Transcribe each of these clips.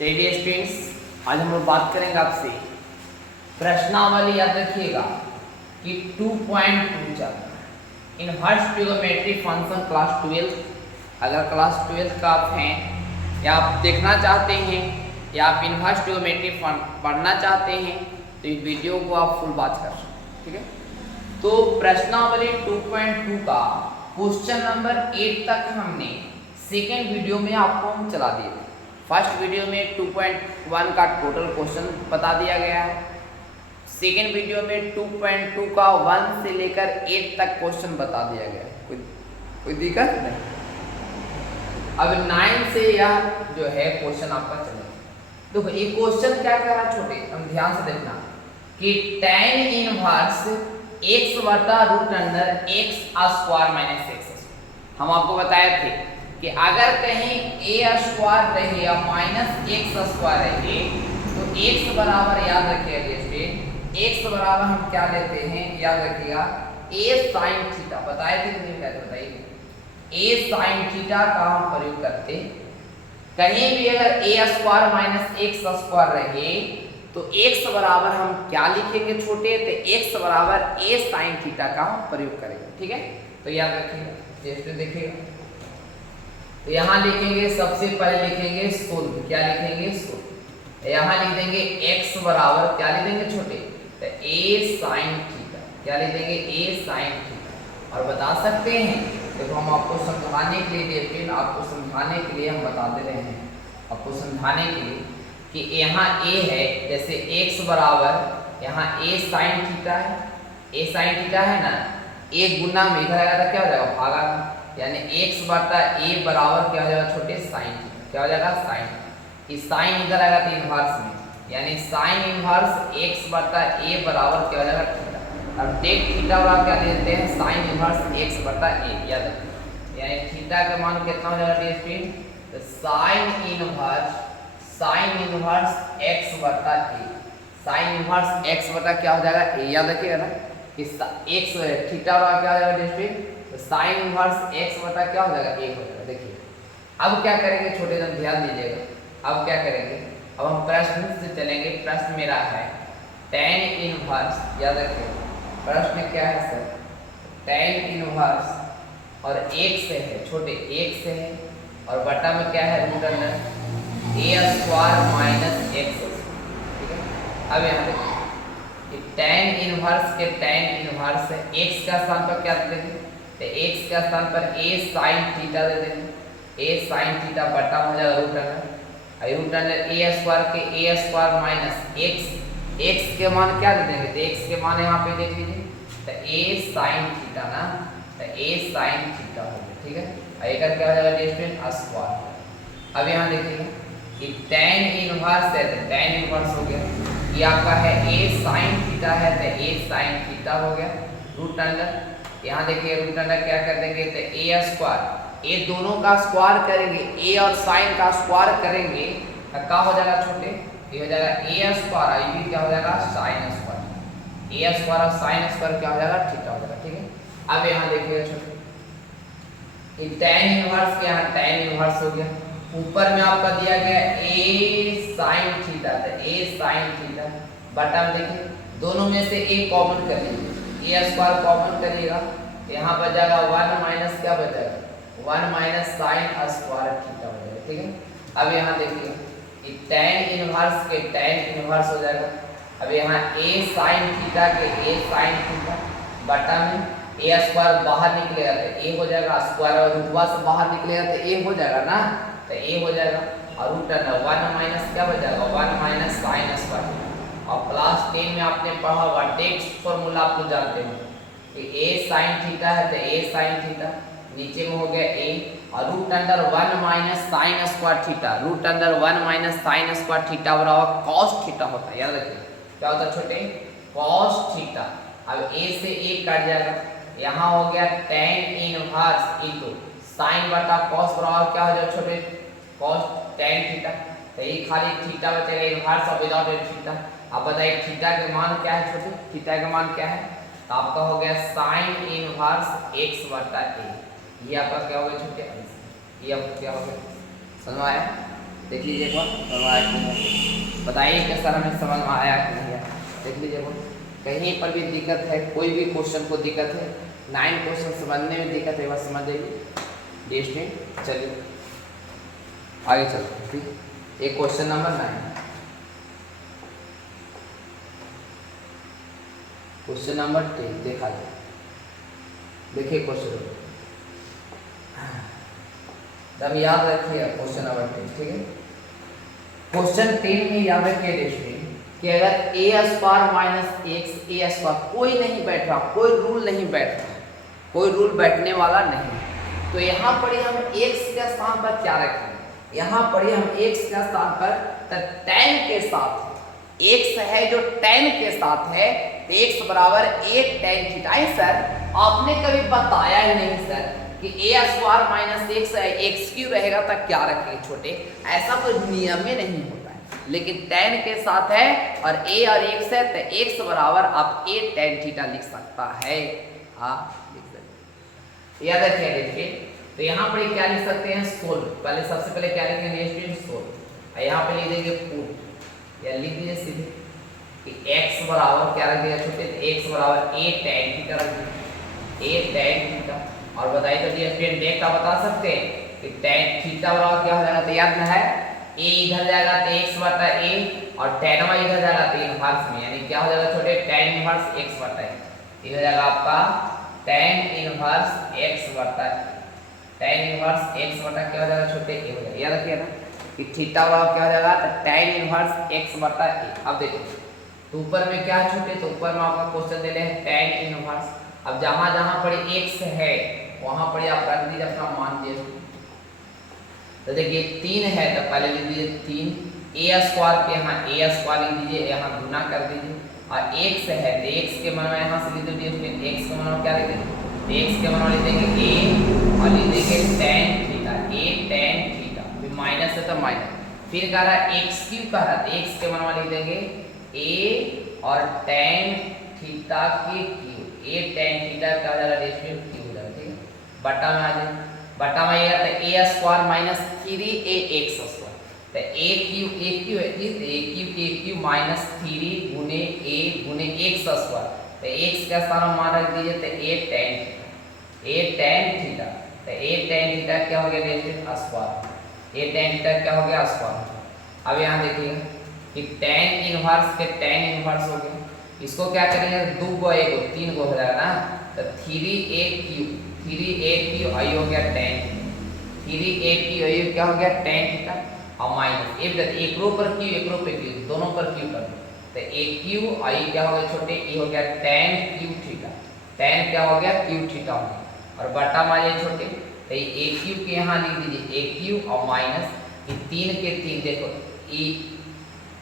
चलिए स्टूडेंट्स, आज हम लोग बात करेंगे आपसे प्रश्नावली। याद रखिएगा कि 2.2 चल रहा है इनवर्स ट्रिगोनोमेट्री फंक्शन क्लास 12। अगर क्लास 12 का आप हैं या आप देखना चाहते हैं या आप इनवर्स ट्रिगोनोमेट्री पढ़ना चाहते हैं तो इस वीडियो को आप फुल बात कर सकते हैं। ठीक है, तो प्रश्नावली 2.2 का क्वेश्चन नंबर 8 तक हमने सेकेंड वीडियो में आपको हम चला दिए थे। फर्स्ट वीडियो में 2.1 का टोटल क्वेश्चन बता दिया गया है। सेकेंड वीडियो में 2.2 का 1 से लेकर 8 तक क्वेश्चन बता दिया गया है। कोई दिक्कत नहीं। अब 9 से यह जो है क्वेश्चन आपका चलेगा। देखो ये क्वेश्चन क्या कर रहा है छोटे, हम ध्यान से देखना कि tan इनवर्स x बटा root under x square minus x। हम आपको बताए थे कि अगर कहीं a स्क्वायर रहे या माइनस x स्क्वायर रहे तो x बराबर याद रखिएगा, x बराबर हम क्या लेते हैं, याद रखिएगा a sin थीटा। बताए थे कि नहीं बताइए, a sin थीटा का हम प्रयोग करते। कहीं भी अगर a square minus x square रहे तो x बराबर हम क्या लिखेंगे छोटे, तो x बराबर a sin थीटा का हम प्रयोग करेंगे। ठीक है, तो याद रखिएगा, जैसे देखिएगा तो यहाँ लिखेंगे, सबसे पहले लिखेंगे सोल्व। क्या लिखेंगे? सोल्व। यहाँ लिख देंगे x बराबर क्या लिख देंगे छोटे, तो a sin थीटा। क्या लिख देंगे? a sin theta. और बता सकते हैं, देखो हम आपको समझाने के लिए देखिए, आपको समझाने के लिए हम बता दे रहे हैं, आपको समझाने के लिए कि यहाँ a है, जैसे x बराबर यहाँ a sin थीटा है, a sin थीटा है ना, a गुना में इधर आएगा तो क्या हो जाएगा, भागा, यानी x बटा a बराबर क्या हो जाएगा छोटे, साइन थीटा। क्या हो जाएगा? साइन। इस साइन इधर आएगा तो इनवर्स में, यानी साइन इनवर्स x बटा a बराबर क्या हो जाएगा, थीटा। अब टेक थीटा वाला क्या देते हैं, साइन इनवर्स x बटा a। याद रखिए, यानी थीटा का मान कितना हो जाएगा टेस्ट, तो साइन इनवर्स x बटा a। साइन इनवर्स x बटा क्या हो जाएगा, a। याद रखिएगा ना कि x थीटा वाला क्या हो जाएगा टेस्ट, तो साइन इनवर्स x बटा क्या हो जाएगा, a हो जाएगा। देखिए अब क्या करेंगे छोटे, जन ध्यान दीजिएगा। अब क्या करेंगे, अब हम प्रश्न से चलेंगे। प्रश्न मेरा है tan इनवर्स, याद रखिए प्रश्न क्या है सर, tan इनवर्स और x से है छोटे, x से है और बटा में क्या है, root under a square minus x। ठीक है, अब यहाँ देखिए tan इनवर्स के tan इनवर्स है, x का स्थान पर क्या दे देंगे, तो x के स्थान पर a sin थीटा दे देंगे। a sin थीटा बटा हो जाएगा root under, root under a square के a स्क्वायर माइनस x के मान क्या दे देंगे, तो x के मान यहाँ पे देख लीजिए, तो a sin थीटा ना, तो a sin थीटा हो गया। ठीक है, एक क्या हो जाएगा डिस्टेंस स्क्वायर। अब यहाँ देखिए कि tan इनवर्स है, तो tan इनवर्स हो गया, ये आपका है a sin थीटा है, तो a sin थीटा हो गया रूट अंडर। यहाँ देखिए रूट अंडर क्या कर देंगे, तो a स्क्वायर, a दोनों का स्क्वायर करेंगे, a और साइन का स्क्वायर करेंगे तो क्या हो जाएगा छोटे, ये हो जाएगा a स्क्वायर, ये भी क्या हो जाएगा, साइन स्क्वायर। a स्क्वायर और साइन स्क्वायर क्या हो जाएगा, थीटा हो जाएगा। ठीक है, अब यहाँ देखिए छोटे कि tan इनवर्स के यहाँ tan इनवर्स हो गया, ऊपर में आपका दिया गया a sin थीटा, तो a sin थीटा बटा में देखिए दोनों में से a कॉमन कर लीजिए, a स्क्वायर कॉमन करिएगा तो यहाँ पर जाएगा 1 माइनस क्या बचेगा, 1 माइनस साइन स्क्वायर थीटा हो जाएगा। ठीक है, अब यहाँ देखिए कि tan इनवर्स के tan इनवर्स हो जाएगा। अब यहाँ a sin थीटा के a sin थीटा बटा में a स्क्वायर बाहर निकलेगा तो a हो जाएगा, स्क्वायर और रूटवा से बाहर निकलेगा तो a हो जाएगा ना, तो a हो जाएगा और रूट अंडर 1 माइनस क्या बचेगा, 1 माइनस साइन स्क्वायर। और क्लास 10 में आपने पढ़ा होगा टेक्स्ट फॉर्मूला, आप लोग जानते हो कि a sin थीटा है तो a sin थीटा नीचे में हो गया a और root under 1 minus sine square theta, root under 1 minus sine square theta बराबर cos थीटा होता है। याद रखिए क्या होता है छोटे, cos थीटा। अब a से a कट जाएगा, यहाँ हो गया tan इनवर्स इनटू साइन बटा cos बराबर क्या हो जाएगा छोटे, cos tan थीटा। तो ये खाली थीटा बचेगा, इनवर्स और विदाउट थीटा। आप बताइए थीटा के मान क्या है छोटे, थीटा का मान क्या है, तो आपका हो गया साइन इनवर्स x बटा a। ये आपका क्या हो गया छोटे, ये आपका क्या हो गया, समझ में आया। देख लीजिए एक बार, बताइए कि सर हमें समझ में आया कि नहीं आया। देख लीजिए कहीं पर भी दिक्कत है, कोई भी क्वेश्चन को दिक्कत है, 9 क्वेश्चन समझने में दिक्कत है, बस समझ जाइए स्टूडेंट। चलिए आगे चलते हैं। ठीक, एक क्वेश्चन नंबर 9, क्वेश्चन नंबर 10 देखा जाए। देखिए क्वेश्चन तब याद रखिए क्वेश्चन नंबर 10। ठीक है, क्वेश्चन 10 में याद रखिए कि अगर ए स्क्वायर माइनस एक्स ए स्क्वायर, कोई नहीं बैठ रहा, कोई रूल नहीं बैठ रहा, कोई रूल बैठने वाला नहीं, तो यहाँ पर हम एक्स के स्थान पर क्या रखेंगे, यहाँ पर हम एक्स के स्थान पर tan के साथ, एक्स है जो tan के साथ है, तो एक्स बराबर ए tan थीटा है। सर आपने कभी बताया ही नहीं सर कि A square minus X X Q रहेगा तब क्या रखेंगे छोटे, ऐसा कोई नियम ही नहीं होता है, लेकिन tan के साथ है और a और x है, तो x बराबर आप a tan थीटा लिख सकता है। हाँ लिख सकते, याद रखिए। देखिए तो यहाँ पर क्या लिख सकते हैं, सोल्व। पहले सबसे पहले क्या लिखेंगे स्टूडेंट, सोल्व। यहाँ पे लिख देंगे पुट, या लिख दीजिए सीधे कि x बराबर क्या रख दिया छोटे, x बराबर a tan थीटा रख दिया, a tan थीटा। और बताइए तो स्टूडेंट देख का बता सकते हैं कि tan थीटा बराबर क्या हो जाएगा, तो याद ना है a इधर जाएगा तो x बटा a, और tan y इधर जाएगा तो इनवर्स में, यानी क्या हो जाएगा छोटे, tan इनवर्स x बटा a, इधर जाएगा आपका tan इनवर्स x बटा a, tan इनवर्स x बटा क्या हो जाएगा छोटे, a हो जाएगा। याद रखिए ना कि थीटा बराबर क्या हो जाएगा, तो tan इनवर्स x बटा a। अब देखिए तो ऊपर में क्या है छोटे, तो ऊपर में आपका क्वेश्चन दे रहे हैं tan इनवर्स। अब जहां जहां पर x है वहां पर आप रख दीजिए अपना मान दीजिए। तो देखिए 3 है तो पहले लिख दीजिए 3, a स्क्वायर के यहाँ a स्क्वायर लिख दीजिए, यहाँ गुना कर दीजिए, और x है तो x के मान में यहाँ से लिख दीजिए, x के मान में क्या लिख देंगे, x के मान में लिख देंगे a और लिख देंगे tan theta, a tan theta, फिर माइनस है तो माइनस, फिर कह रहा है x क्यू कह रहा है, x के मान में लिख देंगे a और tan थीटा के क्यू, a tan थीटा का हो जाएगा डेसिमल क्यू हो जाएगा। ठीक है, बटा में आ जाए, बटा में आएगा तो a square minus 3ax square, तो a क्यू है a क्यू माइनस 3 गुने a गुने x स्क्वायर, तो x का स्थान में मान रख दीजिए तो a tan थीटा, तो a tan थीटा क्या हो गया decimal square, a tan theta क्या हो गया स्क्वायर। अब यहाँ देखिए कि tan इनवर्स के tan इनवर्स हो गया, इसको क्या करेंगे, 2 को 1 को 3 को हो जाएगा ना, तो 3a क्यू आई हो गया tan, 3a क्यू आई क्या हो गया tan थीटा, और माइनस एक रो पर क्यू एक रो पे क्यू, दोनों पर क्यू कर दो, तो a क्यू आई क्या हो गया छोटे, ये हो गया tan क्यू थीटा, tan क्या हो गया क्यू थीटा हो गया, और बटा मान लीजिए छोटे, तो a क्यू के यहाँ लिख दीजिए a क्यू और माइनस 3 के 3, देखो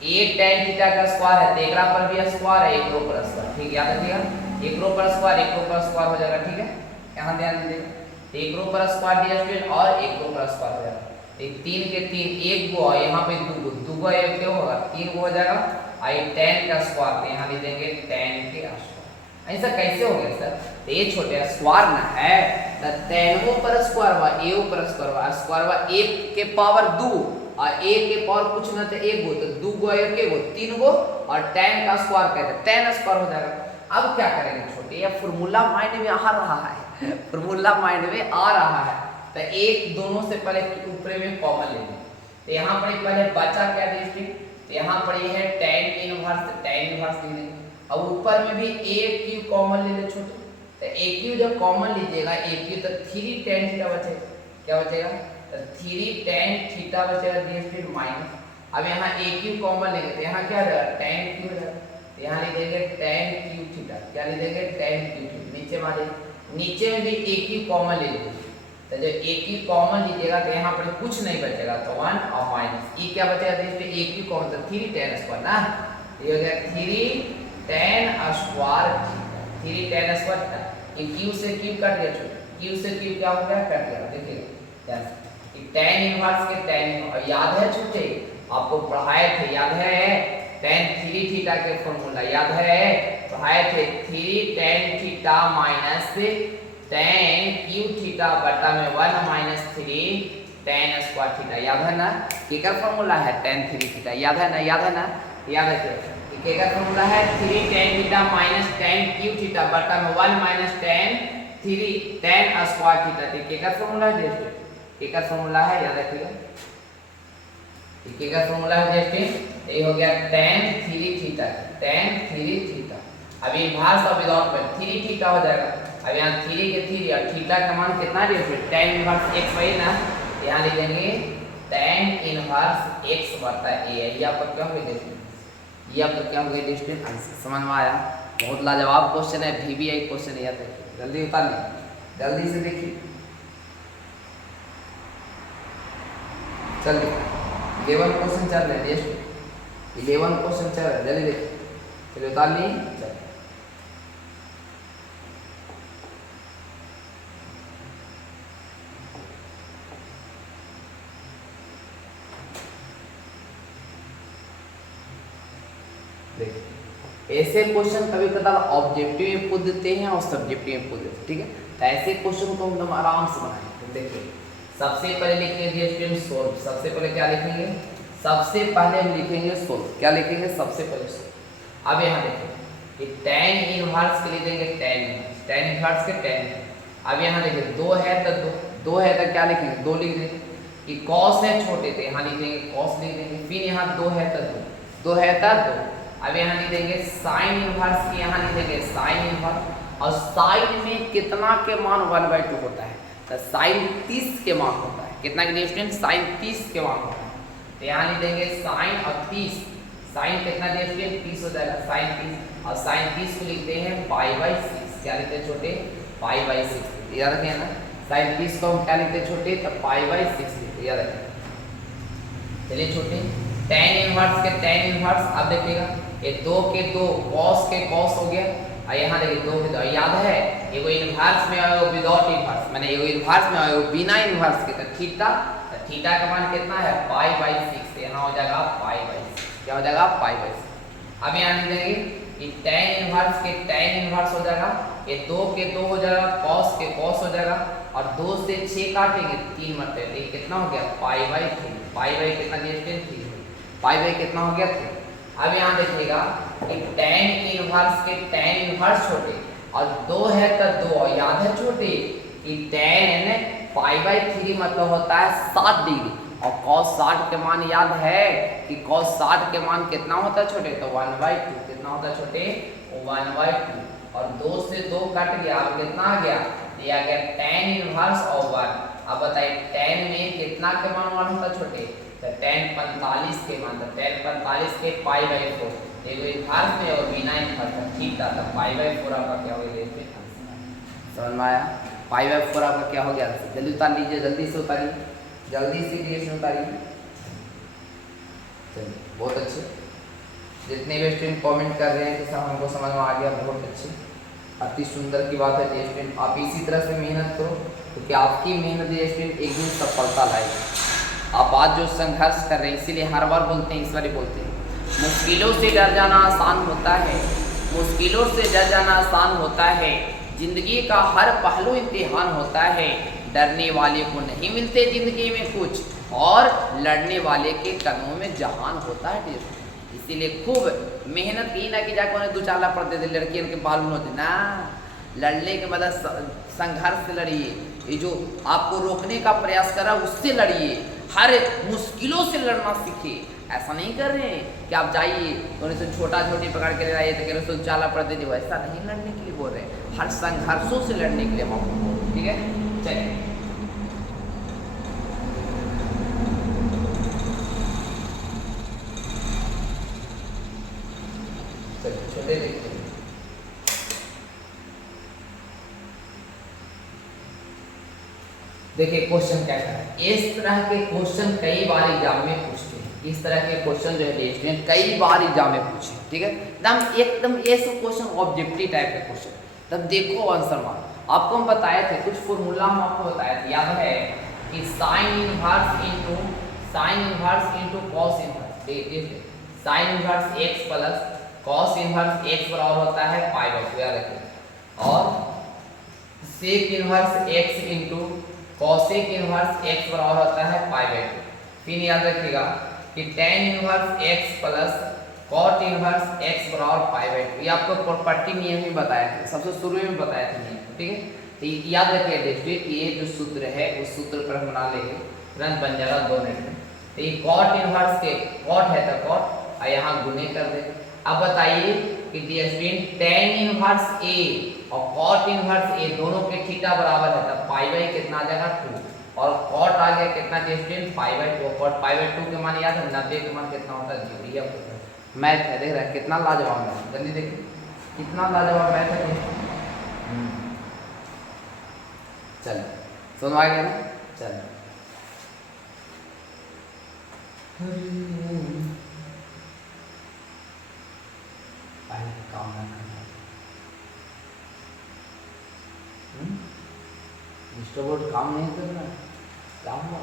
a tan थीटा का स्क्वायर है तो एक पर भी स्क्वायर है, एक रो पर स्क्वायर। ठीक, याद रखिएगा, एक रो पर स्क्वायर एक रो पर स्क्वायर हो जाएगा। ठीक है, यहाँ ध्यान दीजिए, एक रो पर स्क्वायर दिया स्टूडेंट और एक रो पर स्क्वायर हो जाएगा, तो 3 के 3 एक गो, यहाँ पे 2 गो एक क्या होगा 3 गो हो जाएगा, आई tan का स्क्वायर तो यहाँ लिख देंगे tan के स्क्वायर। ऐसा कैसे हो गया सर, तो ये छोटे स्क्वायर ना है, तो tan पर स्क्वायर हुआ a पर स्क्वायर हुआ, स्क्वायर हुआ 1 के पावर 2 और a के पावर कुछ ना तो 1 गो, तो 2 गो एक गो 3 गो, और tan का स्क्वायर कहते हैं tan स्क्वायर हो जाएगा। अब क्या करेंगे छोटे, ये फॉर्मूला माइंड में आ रहा है, फॉर्मूला माइंड में आ रहा है, तो एक दोनों से पहले ऊपर में कॉमन ले लें, तो यहाँ पर पहले बचा क्या देखिए, तो यहाँ पर ये है tan इनवर्स ले लेंगे, अब ऊपर में भी a क्यू कॉमन ले ले छोटे, तो a क्यू जब कॉमन लीजिएगा a क्यू तो 3 tan थीटा बचेगा, क्या बचेगा, तो 3 tan थीटा बचेगा फिर माइनस। अब यहाँ a क्यू कॉमन लेंगे तो यहाँ क्या हो जाएगा tan क्यू हो जाएगा, तो यहाँ लिख देंगे tan क्यू थीटा, क्या लिख देंगे tan क्यू थीटा, नीचे मारे, नीचे में भी a क्यू कॉमन ले लीजिए, तो जब a क्यू कॉमन लीजिएगा तो यहाँ पर कुछ नहीं बचेगा, तो 1 और माइनस ये क्या बचेगा देखिए, a क्यू कॉमन तो 3 tan स्क्वायर ना, ये हो गया 3 tan square theta, 3 tan square theta, ये क्यू से क्यू कट गया छोटे, क्यू से क्यू क्या हो गया कट गया, देखिए tan इनवर्स के tan, और याद है छोटे आपको पढ़ाए थे, याद है tan 3 थीटा के फॉर्मूला याद है, पढ़ाए थे 3 tan theta minus tan Q theta बटा में 1 माइनस 3 tan स्क्वायर थीटा, याद है ना के का फॉर्मूला है tan 3 थीटा, याद है ना, याद है ना, याद रखिए के का फॉर्मूला है 3 tan theta minus tan cube theta बटा में 1 minus tan 3 tan square theta. तो के का फॉर्मूला है दोस्तों, के का फॉर्मूला है, याद रखिएगा के का फॉर्मूला है दोस्तों, ये हो गया tan 3 थीटा, tan 3 थीटा। अभी इनवर्स और विदाउट में 3 थीटा हो जाएगा। अब यहाँ 3 के 3 और थीटा का मान कितना है दोस्तों, tan इनवर्स x वही ना, यहाँ लिख देंगे tan इनवर्स x बटा a है। ये आपका क्या हो गया, ये आपका क्या हो गया दोस्तों, आंसर समझ में आया। बहुत लाजवाब क्वेश्चन है, VBI क्वेश्चन है, याद रखिए, जल्दी उतार लीजिए, जल्दी से देखिए, चलिए 11 क्वेश्चन चल रहे हैं दोस्तों, 11 क्वेश्चन चल रहे हैं, जल्दी देखिए, चलिए उतार ली। ऐसे क्वेश्चन कभी कदार ऑब्जेक्टिव में पूछ देते हैं और सब्जेक्टिव में पूछ देते हैं, ठीक है। तो ऐसे क्वेश्चन को हम आराम से बनाएंगे। तो देखिए सबसे पहले लिखेंगे स्टूडेंट सोल्व, सबसे पहले क्या लिखेंगे, सबसे पहले हम लिखेंगे सोल्व, क्या लिखेंगे सबसे पहले सोल्व। अब यहाँ देखिए कि tan इनवर्स के लिए देंगे tan इनवर्स के tan। अब यहाँ देखिए 2 है तो 2 है तो क्या लिखेंगे 2 लिख देंगे, कि cos है छोटे थे, यहाँ लिख देंगे cos लिख देंगे, फिर यहाँ 2 है तो 2 है तो 2। अब यहाँ लिख देंगे साइन इनवर्स की, यहाँ लिख देंगे साइन इनवर्स। और साइन में कितना के मान 1/2 होता है, तो साइन 30 के मान होता है, कितना के लिए स्टूडेंट, साइन 30 के मान होता है। तो यहाँ लिख देंगे साइन और 30, साइन कितना दिया स्टूडेंट 30 हो जाएगा, साइन 30 और साइन 30 को लिखते हैं π/6, क्या लिखते हैं छोटे π/6, याद रखें ना, साइन 30 को हम क्या लिखते हैं छोटे, तो π/6 लिखते, याद रखें। चलिए छोटे tan इनवर्स के tan इनवर्स, अब देखिएगा ये 2 के 2 cos के cos हो गया, और यहाँ देखिए 2 के 2, याद है एगो इनवर्स में आएगा विदाउट इनवर्स, माने एगो इनवर्स में आएगा बिना इनवर्स के, तो थीटा का मान कितना है π/6, यहाँ हो जाएगा π/6, क्या हो जाएगा π/6। अब यहाँ लिख देंगे कि tan इनवर्स के tan इनवर्स हो जाएगा, ये 2 के 2 हो जाएगा, cos के cos हो जाएगा, और 2 से 6 काटेंगे 3 मरते, तो ये कितना हो गया π/3, π/3 कितना दिया 3, π/3 कितना हो गया 3। अब यहाँ देखिएगा कि tan इनवर्स के tan इनवर्स छोटे और 2 है तो 2, और याद है छोटे कि tan π/3 मतलब होता है 60 डिग्री, और cos 60 के मान याद है कि cos 60 के मान कितना होता है छोटे, तो 1/2, कितना होता है छोटे 1/2, और 2 से 2 कट गया, अब कितना आ गया, ये आ गया tan इनवर्स और 1। अब बताइए tan में कितना के मान 1 होता है छोटे, तो tan 45 के मान, तो tan 45 के π/4, देखो इनवर्स में और बिना इनवर्स का ठीक था, तो π/4 आपका क्या हो गया, समझ में आया, π/4 आपका क्या हो गया, जल्दी उतार लीजिए, जल्दी से उतारिए, जल्दी से रिएक्शन उतारिए। चलिए बहुत अच्छे, जितने भी स्टूडेंट कमेंट कर रहे हैं कि सब हमको समझ में आ गया, बहुत अच्छे, अति सुंदर की बात है स्टूडेंट, आप इसी तरह से मेहनत करो, क्योंकि आपकी मेहनत स्टूडेंट एक दिन सफलता लाएगी। आप आज जो संघर्ष कर रहे हैं, इसीलिए हर बार बोलते हैं, इस बार ही बोलते हैं, मुश्किलों से डर जाना आसान होता है, मुश्किलों से डर जाना आसान होता है, जिंदगी का हर पहलू इम्तिहान होता है, डरने वाले को नहीं मिलते जिंदगी में कुछ, और लड़ने वाले के कदमों में जहान होता है। इसीलिए खूब मेहनत की ना कि जाकर उन्हें 2 चाला पड़ते थे, लड़कियों के बालून होते ना, लड़ने के मतलब संघर्ष से लड़िए, ये जो आपको रोकने का प्रयास करा उससे लड़िए, हर मुश्किलों से लड़ना सीखिए। ऐसा नहीं कर रहे हैं कि आप जाइए तो उन्हें तो छोटा छोटी पकड़ के ले आइए तो कह रहे चाला पड़ते थे, ऐसा नहीं लड़ने के लिए बोल रहे हैं, हर संघर्षों से लड़ने के लिए मौका, ठीक है। चलिए छोटे देखते हैं, देखिए क्वेश्चन क्या है, इस तरह के क्वेश्चन कई बार एग्जाम में पूछते हैं, इस तरह के क्वेश्चन जो है स्टूडेंट कई बार एग्जाम में पूछे, ठीक है, एकदम ये सब क्वेश्चन ऑब्जेक्टिव टाइप के क्वेश्चन। तब देखो आंसर मान, आपको हम बताए थे कुछ फॉर्मूला हम आपको बताए थे, याद है कि sine inverse into cos inverse, देखिए sine inverse x plus cos inverse x बराबर होता है π/2, याद रखिए, और sec inverse x into cosec inverse x बराबर होता है पाई बाई टू। फिर याद रखिएगा कि tan inverse x plus cot inverse x बराबर पाई बाई टू। ये आपको प्रॉपर्टी नियम ही बताया था, सबसे शुरू में बताया था नियम, ठीक है। तो याद रखिए दोस्तों कि ये जो सूत्र है उस सूत्र पर हम बना लेंगे, तुरंत बन जाएगा 2 मिनट में। तो ये कॉट इनवर्स के कॉट है तो कॉट और यहाँ गुने कर दे। अब बताइए कि डिस्टेंस टेन इनवर्स ए और कॉट इनवर्स ए दोनों के थीटा बराबर है, तब पाई बाई कितना आ जाएगा 2 और कॉट आ गया कितना distance pi by 2। Cot pi by 2 के मान याद है 90 के मान कितना होता है 0। ये मैथ है, देख रहा है कितना लाजवाब है, जल्दी देखिए कितना लाजवाब मैथ है। चल सुनो आ गया ना, चल काम ना करना मिस्टर बोर्ड काम नहीं करना, काम हुआ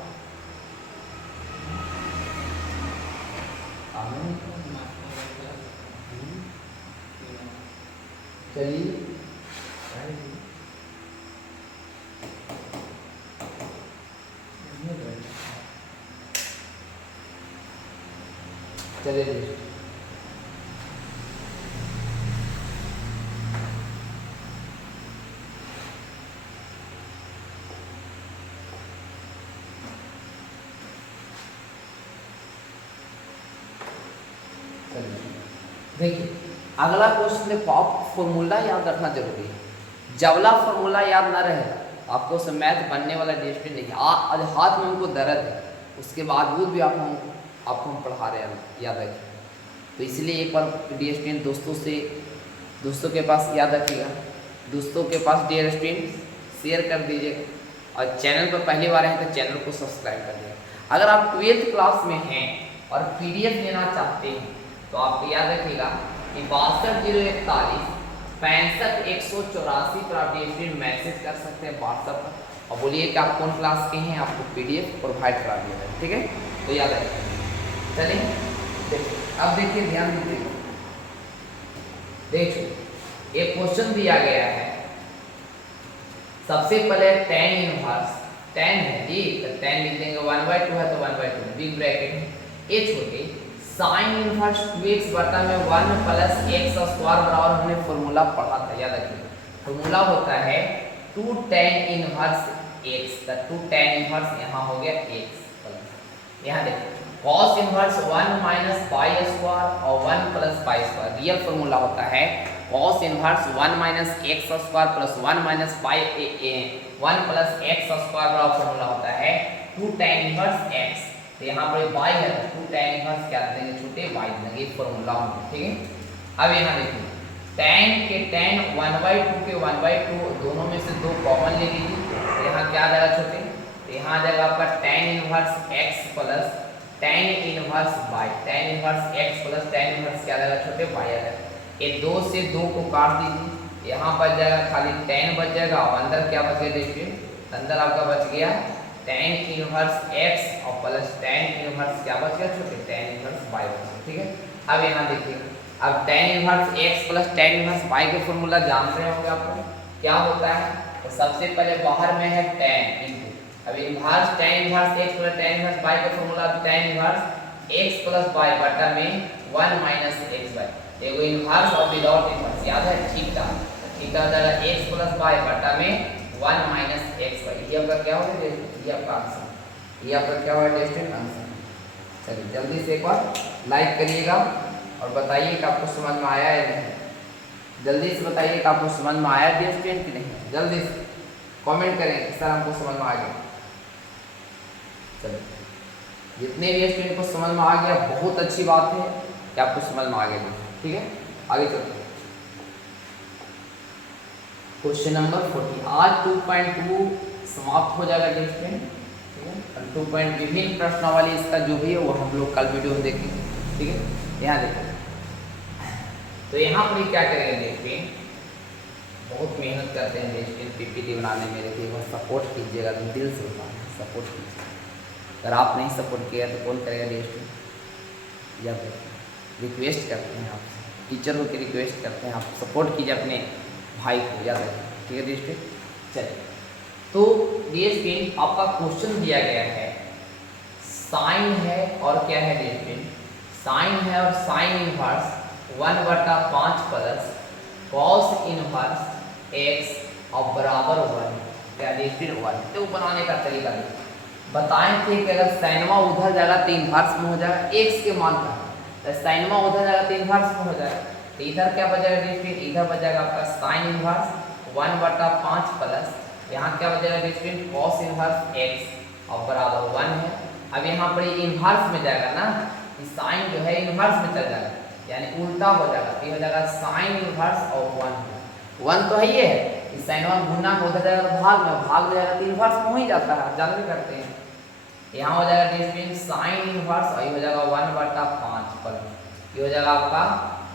काम नहीं करना। चलिए चलिए देखिए अगला क्वेश्चन देखो, आप फॉर्मूला याद रखना जरूरी है। जबला फॉर्मूला याद ना रहे आपको उससे मैथ बनने वाला डिस्प्ले नहीं है। हाथ में हमको दर्द है, उसके बावजूद भी आपको हम पढ़ा रहे हैं, याद रखिए। तो इसलिए एक बार डियर स्टूडेंट दोस्तों के पास याद रखिएगा, दोस्तों के पास डियर स्टूडेंट शेयर कर दीजिए और चैनल पर पहली बार हैं तो चैनल को सब्सक्राइब कर दीजिएगा। अगर आप 12th क्लास में हैं और PDF लेना चाहते हैं तो आप याद रखिएगा कि 620141 65 184 पर आप डियर मैसेज कर सकते हैं व्हाट्सएप पर और बोलिए कि आप कौन क्लास के हैं, आपको PDF प्रोवाइड करा दिया जाए, ठीक है। तो याद रखिए। चलिए देखिए, अब देखिए ध्यान दीजिए, देखिए एक क्वेश्चन दिया गया है। सबसे पहले tan इनवर्स tan है जी, तो tan लिख देंगे 1/2 है तो 1/2 बिग ब्रैकेट ये छोटे sin इनवर्स 2x बटा में 1 प्लस x स्क्वायर बराबर हमने फॉर्मूला पढ़ा था, याद रखिए। फॉर्मूला होता है 2 tan इनवर्स x, तो 2 tan इनवर्स यहाँ हो गया x प्लस यहाँ देखिए cos inverse 1 minus pi square और 1 plus pi square. Real formula होता है cos inverse 1 minus x square plus 1 minus pi 1 plus x square बराबर फॉर्मूला होता है 2 tan इनवर्स x। तो यहाँ पर y है तो 2 tan इनवर्स क्या देंगे छोटे y देंगे, फॉर्मूला होगा, ठीक है। अब यहाँ देखिए tan के tan 1/2 के 1/2 दोनों में से 2 कॉमन ले लीजिए, तो यहाँ क्या आ जाएगा छोटे, तो यहाँ आ जाएगा आपका tan inverse x plus tan inverse y। tan inverse x plus tan inverse क्या आ जाएगा छोटे y आ जाएगा। ये 2 से 2 को काट दीजिए, यहाँ पर जाएगा खाली tan बच जाएगा और अंदर क्या बच गया देखिए, अंदर आपका बच गया tan इनवर्स x और प्लस tan इनवर्स क्या बच गया छोटे tan इनवर्स y बच गया, ठीक है। अब यहाँ देखिए, अब tan inverse x plus tan inverse y के फॉर्मूला जान रहे होंगे आपको क्या होता है। तो सबसे पहले बाहर में है tan इनटू, अब inverse tan inverse x plus tan inverse y का formula tan inverse x plus y बटा में 1 माइनस xy। देखो इनवर्स और विदाउट इनवर्स याद है, थीटा थीटा हो जाएगा x प्लस y बटा में 1 माइनस xy। ये आपका क्या होगा, ये आपका आंसर, ये आपका क्या होगा डिस्टेंस आंसर। चलिए जल्दी से एक बार लाइक करिएगा और बताइए कि आपको समझ में आया है नहीं, जल्दी से बताइए कि आपको समझ में आया डिस्टेंस कि नहीं, जल्दी से कमेंट करें कि सर हमको समझ में आ गया। चलिए जितने भी स्टूडेंट को समझ में आ गया बहुत अच्छी बात है कि आपको समझ में आ गया, ठीक है। आगे चलते हैं क्वेश्चन नंबर 40। आज 2.2 समाप्त हो जाएगा डिस्टेंस, ठीक है। 2. विभिन्न प्रश्नावली इसका जो भी है वो हम लोग कल वीडियो में देखेंगे, ठीक है। यहाँ देखिए, तो यहाँ पर क्या करेंगे देखिए, बहुत मेहनत करते हैं डिस्टेंस PPT बनाने में, देखिए एक बार सपोर्ट कीजिएगा, तो दिल से सपोर्ट कीजिए। अगर आप नहीं सपोर्ट किया तो कौन करेगा डिस्टेंस, या रिक्वेस्ट करते हैं आप टीचर होकर रिक्वेस्ट करते हैं आप सपोर्ट कीजिए अपने भाई को, याद रखिए, ठीक है डिस्ट्रिक्ट। चलिए तो ये स्क्रीन आपका क्वेश्चन दिया गया है, साइन है और क्या है ये स्क्रीन, साइन है और sine inverse 1/5 plus cos inverse x और बराबर 1 क्या स्क्रीन 1। तो बनाने का तरीका देखिए, बताए थे कि अगर साइनवा उधर जाएगा तो इनवर्स में हो जाएगा एक्स के मान का, तो साइनवा उधर जाएगा तो इनवर्स में हो जाएगा, तो इधर क्या बचेगा डिस्ट्रीन, इधर बचेगा आपका साइन इनवर्स 1/5 प्लस यहाँ क्या बचेगा डिस्ट्रीन कॉस इनवर्स एक्स और बराबर 1 है। अब यहाँ पर इनवर्स में जाएगा ना, साइन जो है इनवर्स में चल जाएगा, यानी उल्टा हो जाएगा, ये हो जाएगा साइन इनवर्स और 1 तो है ये है, इस साइन 1 गुना को उधर जाएगा तो भाग में जाएगा तो इनवर्स में हो ही जाता है, जानते करते हैं। यहाँ हो जाएगा डिस्ट्रीन साइन इनवर्स और ये हो जाएगा 1/5 प्लस ये हो जाएगा आपका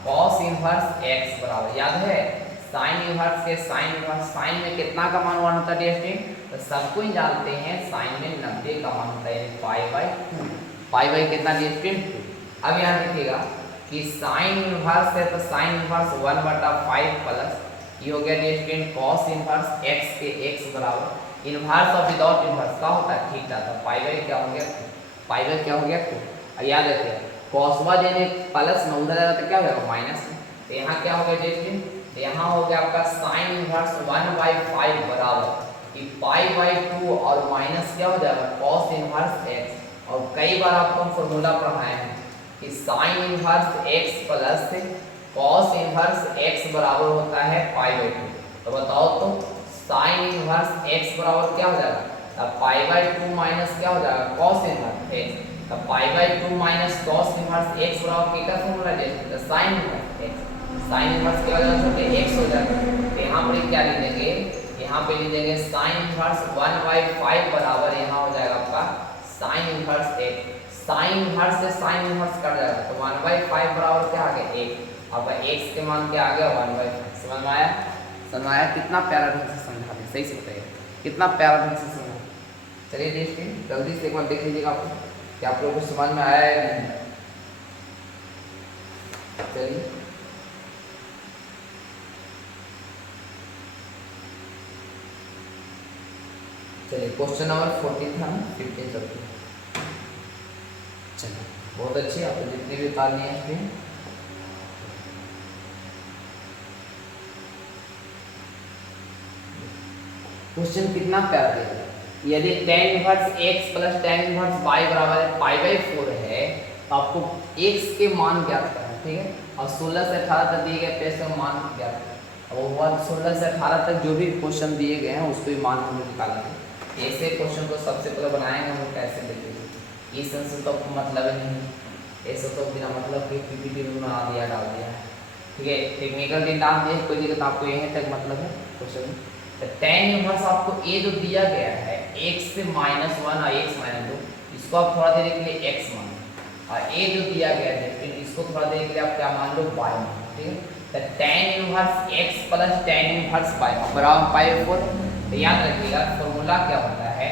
कॉस इनवर्स एक्स बराबर, याद है साइन इनवर्स के साइन इनवर्स, साइन में कितना का मान 1 होता है डिस्ट्रीन, तो सबको ही जानते हैं साइन में 90 का मान होता है, पाई बाई कितना डिस्ट्रीन 2। अब यहाँ देखिएगा कि साइन इनवर्स है तो साइन इनवर्स 1/5 प्लस ये हो गया डिस्ट्रीन कॉस इनवर्स एक्स के एक्स बराबर इनवर्स और विदाउट इनवर्स का होता है ठीक था, तो पाई बाई क्या हो गया 2। अब याद रखिए कॉसवा यानी प्लस में उधर जाएगा तो क्या हो जाएगा माइनस में, तो यहाँ क्या हो गया डिस्ट्रीन, तो यहाँ हो गया आपका साइन इनवर्स 1/5 बराबर कि पाई/2 और माइनस क्या हो जाएगा कॉस इनवर्स एक्स। और कई बार आपको हम फॉर्मूला पढ़ाए हैं कि sine inverse x plus cos inverse x बराबर होता है पाई/2, तो बताओ तो साइन इनवर्स एक्स बराबर क्या हो जाएगा, तब पाई/2 माइनस क्या हो जाएगा कॉस इनवर्स एक्स, तब पाई/2 माइनस कॉस इनवर्स एक्स बराबर किसका फॉर्मूला है, तो sine inverse x, sine inverse के वजह से एक्स हो जाएगा, तो यहाँ पर क्या लिखेंगे, यहाँ पे लिखेंगे साइन इनवर्स 1/5 बराबर यहाँ हो जाएगा आपका sine inverse x, sine inverse से साइन इनवर्स कट जाएगा तो 1/5 बराबर क्या आ गया 1, अब एक्स के मान क्या आ गया 1/5। समझ में आया कितना प्यारा ढंग से समझा दे, सही से बताइए कितना प्यारा ढंग से समझा। चलिए देखिए जल्दी से एक बार देख लीजिएगा आपको कि आप लोगों को समझ में आया है या नहीं। चलिए क्वेश्चन नंबर 14 था 15 चलते। चलिए बहुत अच्छे, आपको जितने भी उतार लिए हैं क्वेश्चन कितना प्यारा दिया है, यदि tan inverse x plus tan inverse y बराबर है पाई/4 है तो आपको x के मान ज्ञात करना है, ठीक है, और 16 से 18 तक दिए गए पेज का मान ज्ञात करना, और 16 से 18 तक जो भी क्वेश्चन दिए गए हैं उसको भी मान हमें निकालना है। ऐसे क्वेश्चन को सबसे पहले बनाएंगे हम कैसे लिखेंगे, इस से तो मतलब ही नहीं, ऐसे तो बिना मतलब के पीपीटी में बना दिया डाल दिया है, ठीक है, टेक्निकल दिन डाल दिया, कोई दिक्कत आपको यहीं तक मतलब है क्वेश्चन। तो tan इनवर्स आपको a जो दिया गया है x से -1 और x -2, इसको आप थोड़ा देर के लिए x मान लो, और a जो दिया गया है फिर इसको थोड़ा देर के लिए आप क्या मान लो y मान लो, ठीक है। तो tan inverse x plus tan inverse y बराबर पाई/4। तो याद रखिएगा फॉर्मूला क्या होता है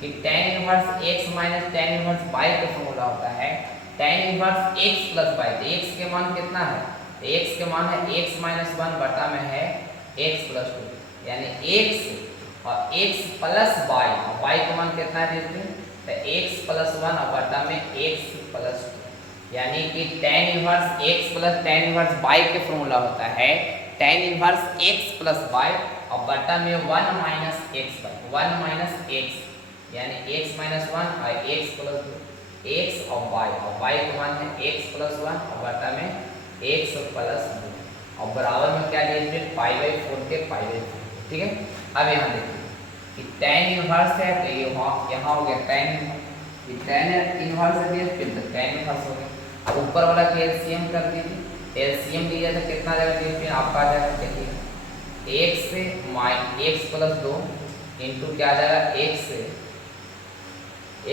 कि tan inverse x minus tan inverse y का फॉर्मूला होता है tan inverse x plus y, तो x के मान कितना है, तो x के मान है x - 1 बटा में है x + 2, यानी x और x प्लस y, और y का मान कितना है देखिए, तो x + 1 और बटा में x + 2, यानी कि tan inverse x plus tan inverse y के फॉर्मूला होता है tan inverse x plus y और बटा में 1 - x, यानी x - 1 और x + 2, x और y का मान है x + 1 और बटा में x + 2, और बराबर में क्या लिए पाई/4 के पाई/4, ठीक है। अब यहाँ देखिए कि tan इनवर्स है तो ये यहाँ हो गया tan इनवर्स है फिर तो tan इनवर्स हो गया। अब ऊपर वाला के एलसीएम कर दीजिए, एलसीएम लिया तो कितना जाएगा फिर आपका आ जाएगा, देखिए x से x + 2 इंटू क्या आ जाएगा x से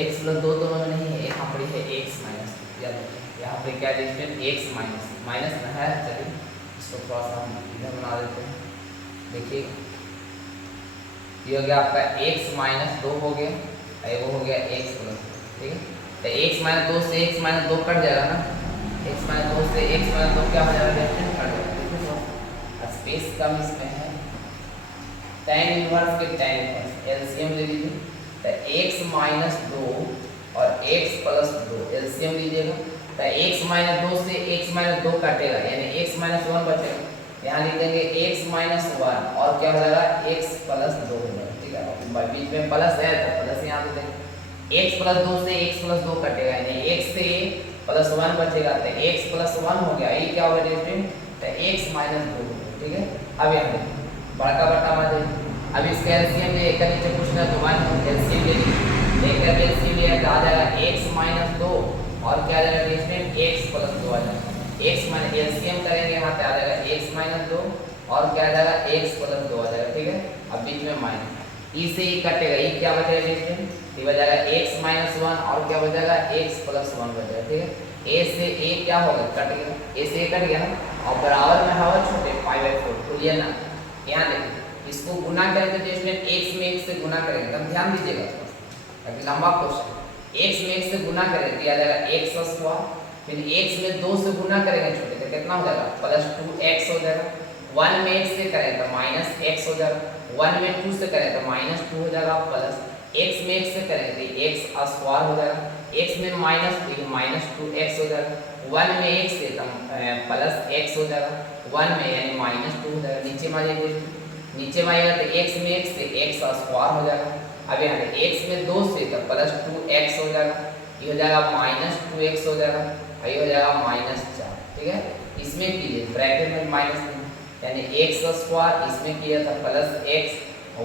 x + 2 दोनों में नहीं है, यहाँ पर है x माइनस, याद रखिए यहाँ पे क्या देखिए x माइनस ना है। चलिए इसको थोड़ा सा हम इधर बना देते हैं, देखिए ये हो गया आपका x - 2 हो गया, वो हो गया x + 2, ठीक है। तो x - 2 से x - 2 कट जाएगा ना, x - 2 से x - 2 क्या हो जाएगा, कट जाएगा, स्पेस कम इसमें है। tan इनवर्स के tan इनवर्स एलसीएम ले लीजिए, तो x माइनस 2 और x प्लस 2 एलसीएम लीजिएगा, तो x माइनस 2 से x माइनस 2 कटेगा यानी x माइनस 1 बचेगा, यहाँ लिख देंगे x माइनस 1 और क्या हो जाएगा x प्लस 2 हो जाएगा, ठीक है, बीच में प्लस है तो प्लस यहाँ दे देंगे, x प्लस 2 से x प्लस 2 कटेगा यानी x से प्लस 1 बचेगा, तो x प्लस 1 हो गया, ये क्या होगा डिस्टेंस, तो x माइनस 2 हो गया, ठीक है। अब यहाँ देखिए बड़का बटा मान लीजिए, अब इसका एलसीएम ले, एक नीचे पूछना तो 1 एलसीएम ले लीजिए, एक एलसीएम लिया तो आ जाएगा x माइनस 2 और क्या आ जाएगा डिस्टेंस x प्लस 2 आ जाएगा, x माइनस एलसीएम करेंगे यहाँ पे आ जाएगा x माइनस 2 और क्या आ जाएगा x प्लस 2 आ जाएगा, ठीक है। अब बीच में माइनस ई से ई कटेगा, ये क्या बचेगा डिस्टेंस, ये बचेगा x माइनस 1 और क्या बचेगा x प्लस 1 बचेगा, ठीक है। a से a क्या होगा, कट गया, a से a कट गया ना, और बराबर में हवा छोटे पाई बाई 4 खुलिए ना, यहाँ देखिए इसको गुना करेंगे तो इसमें x में x से गुना करेंगे, तब ध्यान दीजिएगा ताकि लंबा क्वेश्चन, x में x से गुना करेंगे तो आ जाएगा x स्क्वायर, फिर x में 2 से गुना करेंगे छोटे तो कितना हो जाएगा प्लस 2x हो जाएगा, 1 में x से करें तो माइनस x हो जाएगा, 1 में 2 से करें तो माइनस 2 हो जाएगा, प्लस x में x से करें तो x स्क्वायर हो जाएगा, x में माइनस माइनस 2x हो जाएगा, 1 में x से प्लस x हो जाएगा, 1 में यानी माइनस 2 हो जाएगा, नीचे में आइए, नीचे में आएगा तो x में x से x स्क्वायर हो जाएगा, अब यहाँ पे x में 2 से तो प्लस 2x हो जाएगा, ये हो जाएगा माइनस 2x हो जाएगा, ये हो जाएगा माइनस 4, ठीक है। इसमें कीजिए ब्रैकेट में माइनस यानी x स्क्वायर, इसमें किया था प्लस x,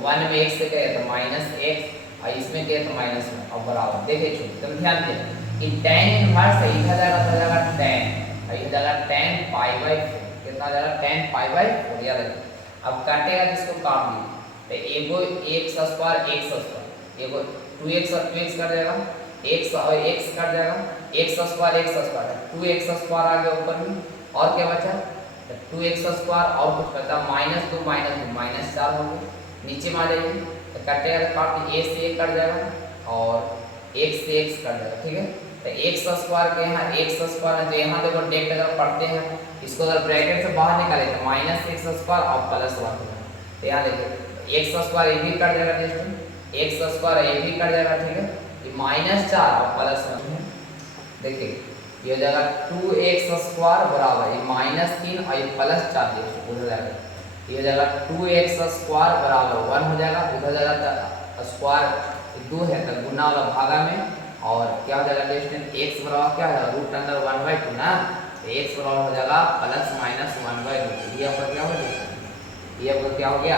1 में x से किया तो माइनस x और इसमें किया तो माइनस 1 और बराबर, देखिए छोटे तुम ध्यान दीजिए कि tan इनवर्स है, इधर जाएगा तो जाएगा tan और इधर जाएगा tan पाई बाई 4, कितना जाएगा tan पाई बाई 4, याद रखिए। अब काटेगा जिसको काट दीजिए, तो एगो x स्क्वायर x स्क्वायर, एगो 2x और 2x कट जाएगा, x और x कट जाएगा, x स्क्वायर 2x स्क्वायर आ गया ऊपर में, और क्या बचा 2x स्क्वायर और कुछ बचा माइनस 2 माइनस 4 हो गया, नीचे में आ जाइए तो कटेगा तो काट a से a कट जाएगा और x से x कट जाएगा, ठीक है। तो x स्क्वायर के यहाँ x स्क्वायर जो यहाँ देखो डेट अगर पढ़ते हैं इसको अगर ब्रैकेट से बाहर निकाले तो माइनस x स्क्वायर और प्लस 1 होगा, तो यहाँ देखिए x स्क्वायर ये भी कट जाएगा डिस्टेंस, x स्क्वायर ये भी कट जाएगा, ठीक है, ये माइनस 4 और प्लस 1 है, देखिए ये हो जाएगा 2x स्क्वायर बराबर ये माइनस 3 और ये प्लस 4 उधर जाएगा, ये हो जाएगा 2x स्क्वायर बराबर 1 हो जाएगा, उधर जाएगा स्क्वायर 2 है तो गुना वाला भागा में, और क्या हो जाएगा डिस्टेंस x बराबर क्या है रूट अंडर 1/2 ना, तो x बराबर हो जाएगा प्लस माइनस 1/2, ये आपका क्या हो गया, ये आपका क्या हो गया,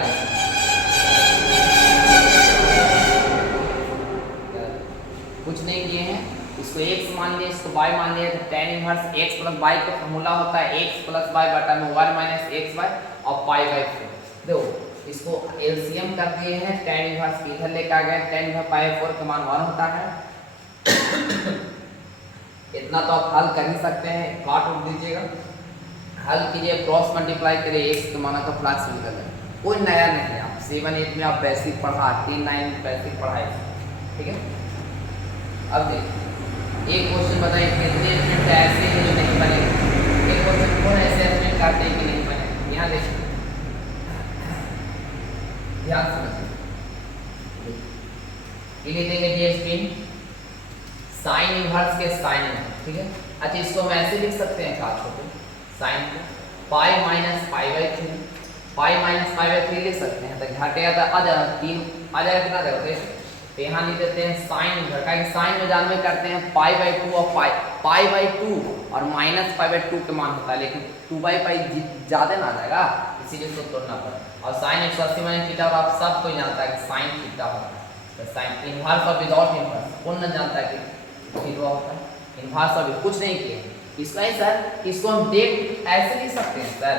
कुछ नहीं किए हैं, इसको x मान लिया इसको y मान लिया, तो tan inverse x plus y का फॉर्मूला होता है x प्लस y बटा में 1 माइनस xy और पाई बाई 4, देखो इसको एलसीएम कर दिए हैं, tan इनवर्स इधर लेके आ गए, tan इनवर्स पाई 4 का मान 1 होता है इतना तो आप हल कर ही सकते हैं, काट उठ दीजिएगा, हल कीजिए, क्रॉस मल्टीप्लाई करिए, x के मान का फ्लक्स निकल जाए, कोई नया नहीं है, आप 7-8 में आप बेसिक पढ़ा 3-9 बेसिक पढ़ाए, ठीक है। अब देखिए एक क्वेश्चन बताइए कितने एलिमेंट ऐसे हैं जो नहीं बने, एक क्वेश्चन कौन ऐसे एलिमेंट काटते हैं कि नहीं बने, यहाँ देखिए ध्यान समझिए, इन्हें देंगे डीएसपी साइन इनवर्स के साइन, ठीक है। अच्छा इसको हम ऐसे लिख सकते हैं क्या छोटे साइन को pi minus pi by 3, pi minus pi by 3 लिख सकते हैं, तो घटेगा तो आ जाएगा 3 आ जाएगा, कितना जाएगा, तो यहाँ लिख देते हैं साइन इनवर्स, का साइन में जानवे करते हैं पाई बाई 2 और पाई बाई 2 और माइनस पाई बाई 2 के मान होता है, लेकिन 2 बाई पाई ज़्यादा ना आ जाएगा, इसीलिए इसको तोड़ना पड़ा, और साइन 180 माइनस थीटा आप सब कोई जानता है कि साइन थीटा होता है, तो साइन इनवर्स और विदाउट इनवर्स कौन ना जानता है कि थीटा होता है, इनवर्स अभी कुछ नहीं किए, इसको है सर इसको हम देख ऐसे लिख सकते हैं सर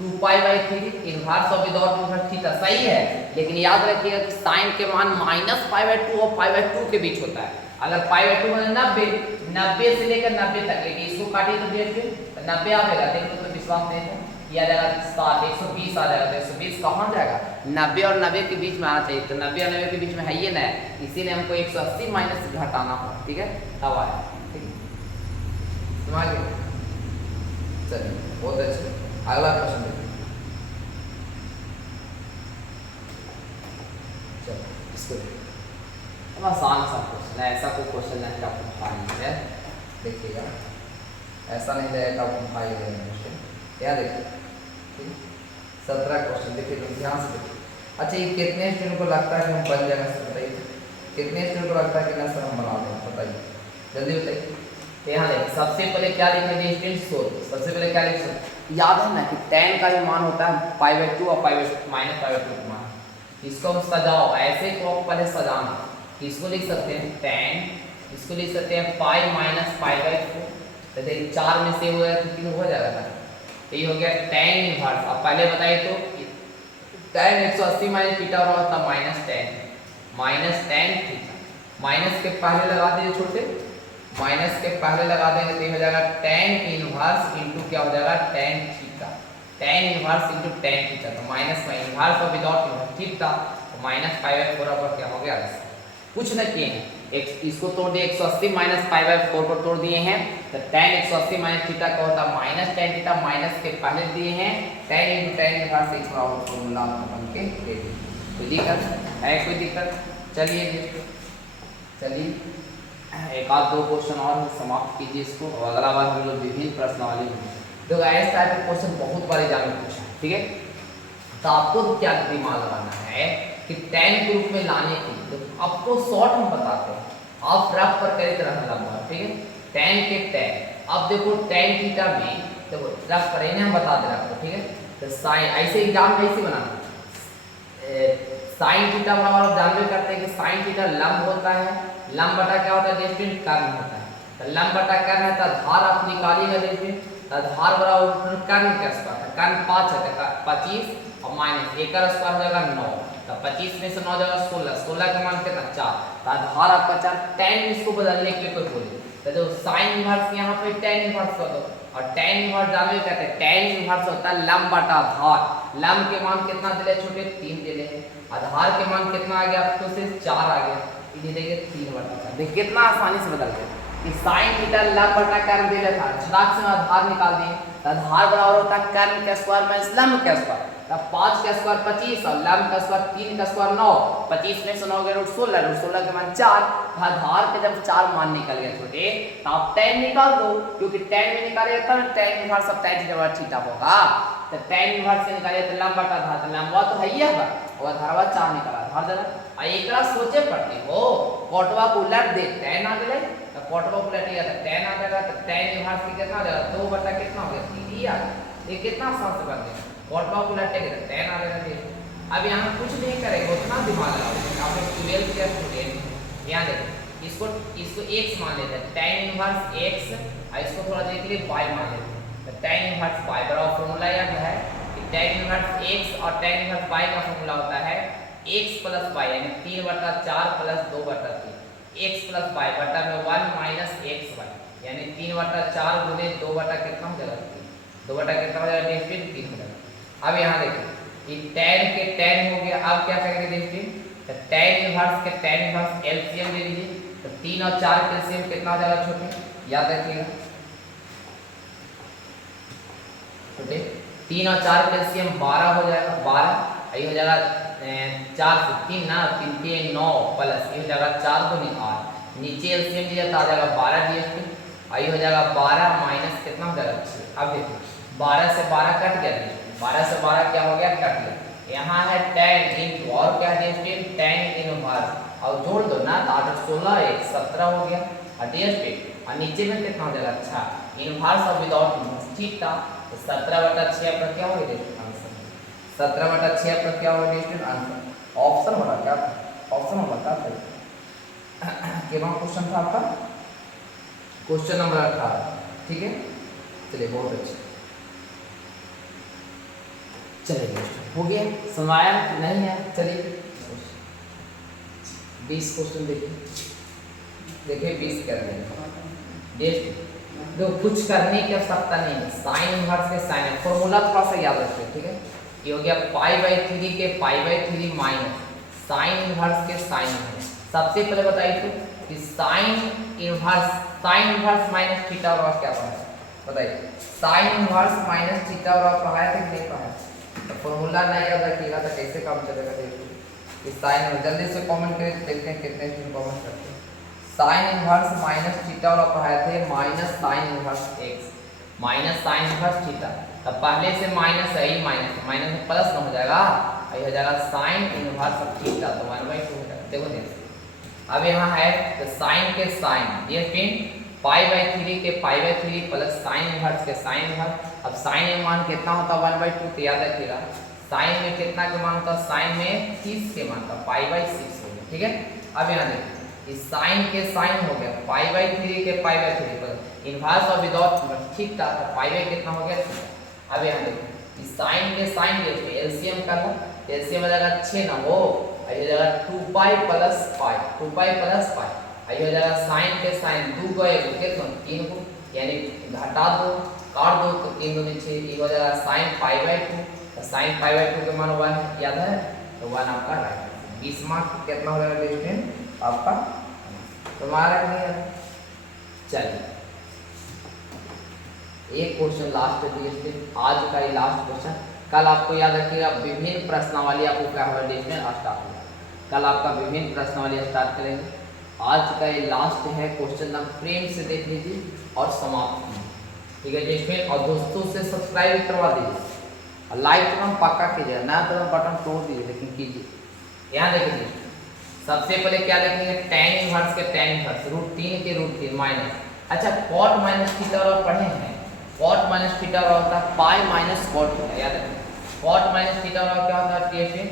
2 पाई बाई 3 इनवर्स और विदाउट इनवर्स थीटा सही है, लेकिन याद रखिएगा कि साइन के मान माइनस पाई बाई 2 और पाई बाई 2 के बीच होता है, अगर पाई बाई 2 मतलब 90 से लेकर 90 तक, लेकिन इसको काटिए तो देखिए 90 आएगा, देखिए तो विश्वास नहीं है, ये आ जाएगा 60 120 आ जाएगा, तो 120 कहाँ जाएगा 90 और 90 के बीच में आना चाहिए, तो 90 और 90 के बीच में है ये ना, इसीलिए हमको 180 माइनस घटाना होगा, ठीक है, तब आया, ठीक है, समझ गए, चलिए बहुत अच्छा, अगला क्वेश्चन देखिए। इसको अब आसान सा क्वेश्चन है, ऐसा कोई क्वेश्चन नहीं आपको भाई है, देखिएगा ऐसा नहीं रहेगा आपको भाई है क्वेश्चन, क्या देखिए 17 क्वेश्चन देखिए तो ध्यान से देखिए। अच्छा ये कितने स्टूडेंट को लगता है कि हम बन जाएगा सर बताइए, कितने स्टूडेंट को लगता है कि ना सर हम बना दें बताइए, जल्दी बताइए। तो यहाँ देखिए सबसे पहले क्या लिखेंगे स्टूडेंट सोल्व, सबसे पहले क्या लिख सकते याद है ना कि tan का जो मान होता है π/2 और माइनस π/2 का मान, इसको हम सजाओ ऐसे को पहले सजाना, इसको लिख सकते हैं tan, इसको लिख सकते हैं पाई माइनस π/2, तो देखिए 4 में से हो गया तो 3 हो जाएगा ना, तो ये हो गया tan इनवर्स। अब पहले बताइए तो tan 180 माइनस थीटा और होता माइनस tan थीटा, माइनस के पहले लगा दीजिए छोटे, माइनस के पहले लगा देंगे तो ये हो जाएगा tan इनवर्स इनटू क्या हो जाएगा tan theta, tan inverse into tan theta, तो माइनस में इनवर्स और विदाउट इनवर्स थीटा, तो माइनस π/4 पर क्या हो गया कुछ न किए हैं, इसको तोड़ दिए 180 माइनस π/4 पर तोड़ दिए हैं, तो tan 180 माइनस थीटा का होता माइनस tan थीटा, माइनस के पहले दिए हैं tan इनटू tan इनवर्स इस बराबर फॉर्मूला बन के दे दी। कोई दिक्कत है, कोई दिक्कत? चलिए एक आध दो क्वेश्चन और समाप्त कीजिए इसको, और अगला बार हम लोग विभिन्न प्रश्नावली में तो इस टाइप के क्वेश्चन बहुत बार एग्जाम में पूछा है, ठीक है। तो आपको क्या दिमाग लगाना है कि tan के रूप में लाने के लिए तो आपको शॉर्ट हम बताते हैं, आप रफ पर करते रहना लंबा, ठीक है। tan के tan, अब देखो tan थीटा में देखो रफ पर इन्हें हम बता दे रहे आपको, ठीक है। तो साइन ऐसे एग्जाम में ऐसे बनाना, साइन थीटा बराबर आप जानते करते हैं कि साइन थीटा लंब होता है, लंब बटा क्या होता है डिस्टेंस कर्ण होता है, तो लंब बटा कर्ण है, तो धार आप निकालिएगा डिस्टेंस, तो धार बराबर कर्ण का स्क्वायर है, कर्ण 5 है तो 25 और माइनस 1 का स्क्वायर हो जाएगा 9, तो 25 में से 9 जाएगा 16, 16 का मान कितना 4, तो धार आपका 4, tan इसको बदलने के लिए कोई बोले तो जो साइन इनवर्स यहाँ पे tan इनवर्स कर दो, और tan इनवर्स जानते कहते हैं tan इनवर्स होता है लंब बटा धार, लंब के मान कितना दिले छोटे 3 दिले हैं, आधार के मान कितना आ गया आपको से 4 आ गया, ये देखिए 3 बटा, देखिए कितना आसानी से बदल गया कि साइन थीटा लंब बटा कर्ण दिया था, झटाक से आधार निकाल दिए, आधार बराबर होता है कर्ण का स्क्वायर माइनस लंब का स्क्वायर, तब 5 का स्क्वायर 25 और लंब का स्क्वायर 3 का स्क्वायर 9, 25 में से 9 गया रूट 16 के मान 4, आधार के जब 4 मान निकल गया छोटे तो आप tan निकाल दो, क्योंकि tan में निकाले तब tan इनवर्स सब tan थीटा बटा थीटा होगा, तो tan इनवर्स से निकाले तो लंब बटा धार, तो लंबा तो है ही है और धारवा 4 निकला, धार देना आ एकरा सोचे पड़ते हो कोटवा को उलट दे tan आ गए, तो कोटवा को उलट गया तो tan आ जाएगा, तो tan इनवर्स की कितना हो जाएगा 2 बटा कितना हो गया 3 ही आ गया, ये कितना आसान से बन गया, कोटवा को उलटेंगे तो tan आ जाएगा। अब यहाँ कुछ नहीं करेंगे, उतना दिमाग लगाओगे, आप लोग 12th के स्टूडेंट यहाँ देखो इसको x मान लेते हैं, tan इनवर्स x और इसको थोड़ा देख लिए y मान लेते हैं, तो tan इनवर्स y बराबर फॉर्मूला याद है कि tan इनवर्स x और tan इनवर्स y का फॉर्मूला होता है x प्लस y यानी 3/4 प्लस 2/3, x प्लस y बटा में 1 माइनस xy यानी 3/4 गुने 2 बटा कितना हो जाएगा 3, 2 बटा कितना हो जाएगा डिस्टेंस 3 हो जाएगा। अब यहाँ देखिए ये tan के tan हो गया, अब क्या करेंगे डिस्टेंस, तो tan इनवर्स के tan इनवर्स एलसीएम ले लीजिए, तो 3 और 4 के एलसीएम कितना हो जाएगा छोटे याद रखिएगा, छोटे 3 और 4 के एलसीएम 12 हो जाएगा, 12 ये हो जाएगा 4 से 3 ना 3 के 9 प्लस ये हो जाएगा 4 दूनी 8, नीचे एलसीएम लिया तो आ जाएगा 12 डीएसटी, ये हो जाएगा 12 माइनस कितना हो जाएगा 6। अब देखो 12 से 12 कट गया, 12 से 12 क्या हो गया कट गया, यहाँ है tan इनटू और क्या है tan इनवर्स और जोड़ दो ना तो 8 16 1 17 हो गया, और डीएसटी और नीचे में कितना हो जाएगा अच्छा इनवर्स और विदाउट इनवर्स ठीक था, तो 17/6 पर क्या हो गया आंसर, 17/6 पर क्या होगा डिस्टेंस आंसर, ऑप्शन होगा क्या, ऑप्शन होगा क्या केवल क्वेश्चन था आपका क्वेश्चन नंबर 18, ठीक है। चलिए बहुत अच्छा, चलिए हो गया समझाया नहीं है, चलिए 20 क्वेश्चन देखिए 20 कर रहे हैं, तो कुछ करने की आवश्यकता नहीं है, साइन इनवर्स के साइन फॉर्मूला थोड़ा सा याद रखिए, ठीक है। ये हो गया π/3 के π/3 माइनस साइन इनवर्स के साइन इनवर्स। सबसे पहले बताइए तो कि साइन इनवर्स माइनस थीटा और क्या पढ़ा है बताइए, साइन इनवर्स माइनस थीटा और पढ़ाया था कि नहीं पढ़ाया, तो फॉर्मूला नहीं याद रखिएगा तो कैसे काम चलेगा देखिए, कि साइन, जल्दी से कमेंट करें, देखते हैं कितने स्टूडेंट कमेंट करते हैं। साइन इनवर्स माइनस थीटा और पढ़ाए थे minus sine inverse x, minus sine inverse theta. तब पहले से माइनस है ही, माइनस माइनस में प्लस न हो जाएगा, ये हो जाएगा साइन इनवर्स थीटा, तो 1/2 हो जाएगा। देखो देखो अब यहाँ है तो साइन के साइन, ये फिर π/3 के π/3 प्लस साइन इनवर्स के साइन इनवर्स। अब साइन में मान कितना होता है 1/2, तो याद रखिएगा साइन में कितना के मान होता है, साइन में 30 के मान होता है, π/6 हो गया, ठीक है। अब यहाँ देखिए इस साइन के साइन हो गया π/3 के π/3 प्लस इनवर्स और विदाउट ठीक था, तो π कितना हो गया 3। अब यहाँ देखिए इस साइन के साइन के एलसीएम कर लो, एलसीएम हो जाएगा 6 ना हो, ये हो जाएगा 2π प्लस π, 2π प्लस π, ये हो जाएगा साइन के साइन 2 को 1 कितना 3 को, यानी घटा दो काट दो तो 3 दूनी 6, ये हो जाएगा साइन π/2, तो साइन π/2 के मान 1 याद है, तो 1 आपका राइट। 20 मार्क्स कितना हो जाएगा स्टूडेंट आपका, तुम्हारा नहीं है। चलिए एक क्वेश्चन लास्ट है आज का ही लास्ट क्वेश्चन, कल आपको याद रखिएगा विभिन्न प्रश्नावली आपको क्या होगा स्टार्ट होगा, कल आपका विभिन्न प्रश्नावली स्टार्ट करेंगे। आज का ये लास्ट है क्वेश्चन, नंबर प्रेम से देख लीजिए और समाप्त कीजिए, ठीक है जिसमें, और दोस्तों से सब्सक्राइब करवा दीजिए और लाइक तो पक्का कीजिए, ना तो बटन तोड़ दीजिए लेकिन कीजिए। यहाँ देखिए सबसे पहले क्या लिखेंगे, tan इनवर्स के tan इनवर्स √3 के √3 माइनस, अच्छा cot माइनस थीटा और पढ़े हैं, cot माइनस थीटा और होता है पाई माइनस cot थीटा, याद रखें cot माइनस थीटा और क्या होता है TFA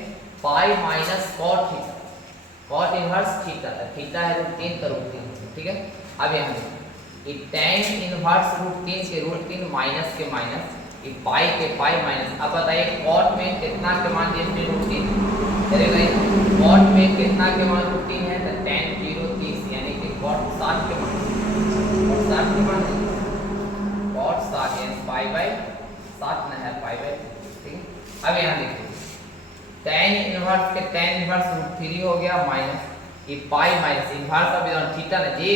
pi minus cot theta, cot inverse theta, theta है √3 का √3, ठीक है। अब यहाँ देखिए tan इनवर्स √3 के √3 माइनस के माइनस, ये पाई के पाई माइनस। अब बताइए cot में कितना के मान दिए √3 चलेगा, cot में कितना के मान √3 है, तो tan 0 30, यानी कि cot 60 के मान, cot 60 के मान, cot 60 यानी π/7 न है π/2, ठीक है। अब यहाँ देखिए tan इनवर्स के tan इनवर्स √3 हो गया माइनस, ये पाई माइनस इनवर्स अब इधर थीटा ना जी,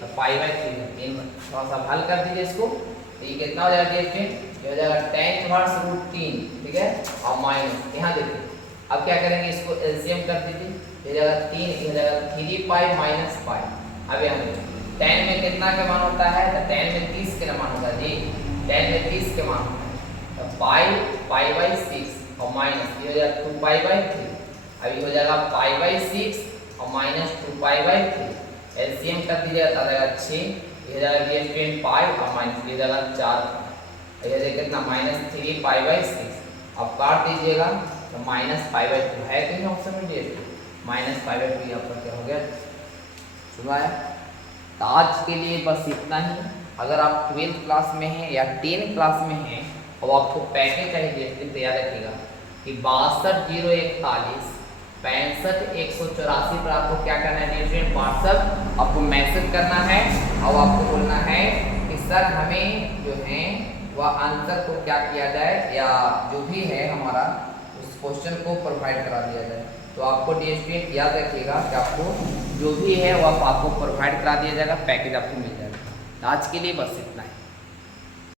तो π/3 थोड़ा सा हल कर दीजिए इसको, तो ये कितना हो जाएगा इसमें, ये हो जाएगा tan इनवर्स √3, ठीक है, और माइनस यहाँ देखिए अब क्या करेंगे इसको एलसीएम कर दीजिए, ये हो जाएगा 3, ये हो जाएगा 3π माइनस π। अब यहाँ देखिए tan में कितना के मान होता है, तो tan में 30 के मान होता है जी, tan में 30 के मान होता है, तो π/6 और माइनस ये हो जाएगा 2π/3, अब ये हो जाएगा π/6 और माइनस 2π/3, एलसीएम कर दीजिएगा तो जाएगा 6, ये हो जाएगा स्टूडेंट पाई और माइनस ये हो जाएगा 4, ये देखिए कितना माइनस 3π/6, अब काट दीजिएगा तो माइनस π/2 है कहीं ऑप्शन में, ये माइनस π/2 आपका क्या हो गया, सुना है। तो आज के लिए बस इतना ही। अगर आप 12th क्लास में हैं या 10th क्लास में हैं और आपको पैकेज चाहिए तो याद रखिएगा कि 620141 65 184 पर आपको क्या करना है स्टूडेंट, व्हाट्सएप आपको मैसेज करना है और आपको बोलना है कि सर हमें जो है वह आंसर को क्या किया जाए या जो भी है हमारा उस क्वेश्चन को प्रोवाइड करा दिया जाए। तो आपको स्टूडेंट याद रखिएगा कि आपको जो भी है वह आपको प्रोवाइड करा दिया जाएगा, पैकेज आपको मिल जाएगा। आज के लिए बस